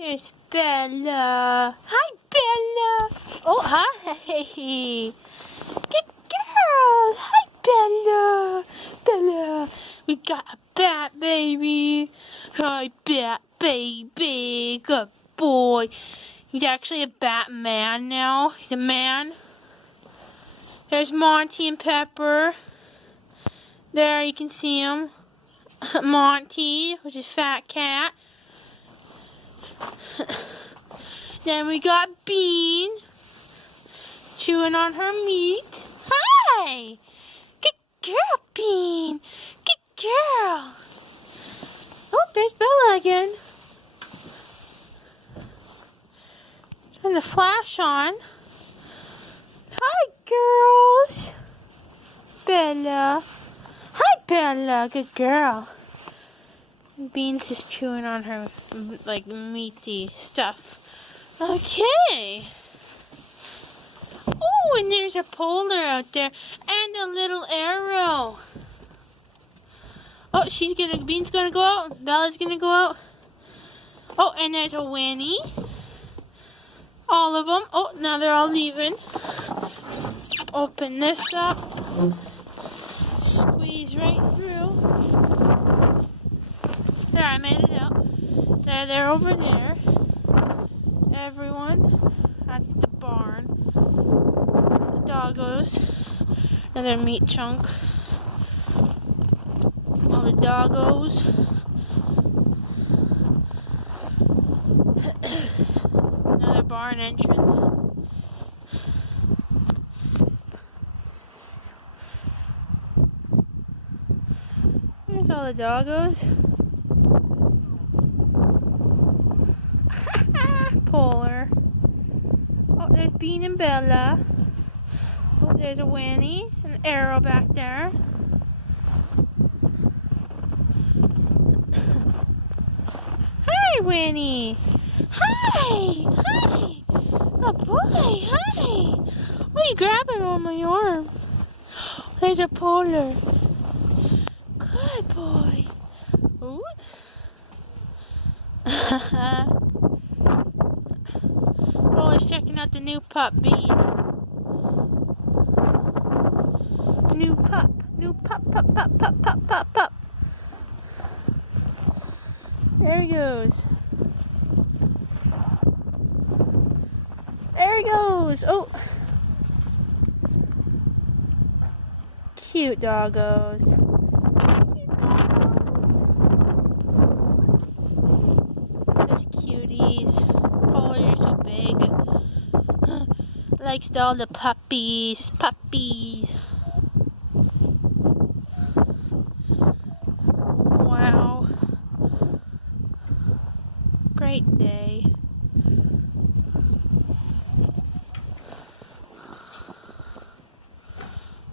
There's Bella. Hi, Bella. Oh, hi. Good girl. Hi, Bella. Bella. We got a bat baby. Hi, bat baby. Good boy. He's actually a Batman now. He's a man. There's Monty and Pepper. There, you can see him. Monty, which is Fat Cat. Then we got Bean, chewing on her meat. Hi! Good girl, Bean. Good girl. Oh, there's Bella again. Turn the flash on. Hi, girls. Bella. Hi, Bella. Good girl. And Bean's just chewing on her, like, meaty stuff. Okay. Oh, and there's a polar out there. And a little arrow. Oh, Bean's gonna go out. Bella's gonna go out. Oh, and there's a Winnie. All of them. Oh, now they're all leaving. Open this up. Squeeze right through. There, I made it out. They're over there. Everyone at the barn. The doggos. Another meat chunk. All the doggos. Another barn entrance. There's all the doggos. Polar. Oh, there's Bean and Bella. Oh, there's a Winnie. An arrow back there. Hi, Winnie. Hi. Hi. Oh, boy. Hi. What are you grabbing on my arm? There's a polar. Good boy. Ooh. Polar's checking out the new pup, Bean. New pup. New pup, pup, pup, pup, pup, pup, pup. There he goes. There he goes. Oh. Cute doggos. Such cuties. Polar, you're so big. Likes all the puppies. Puppies. Wow. Great day.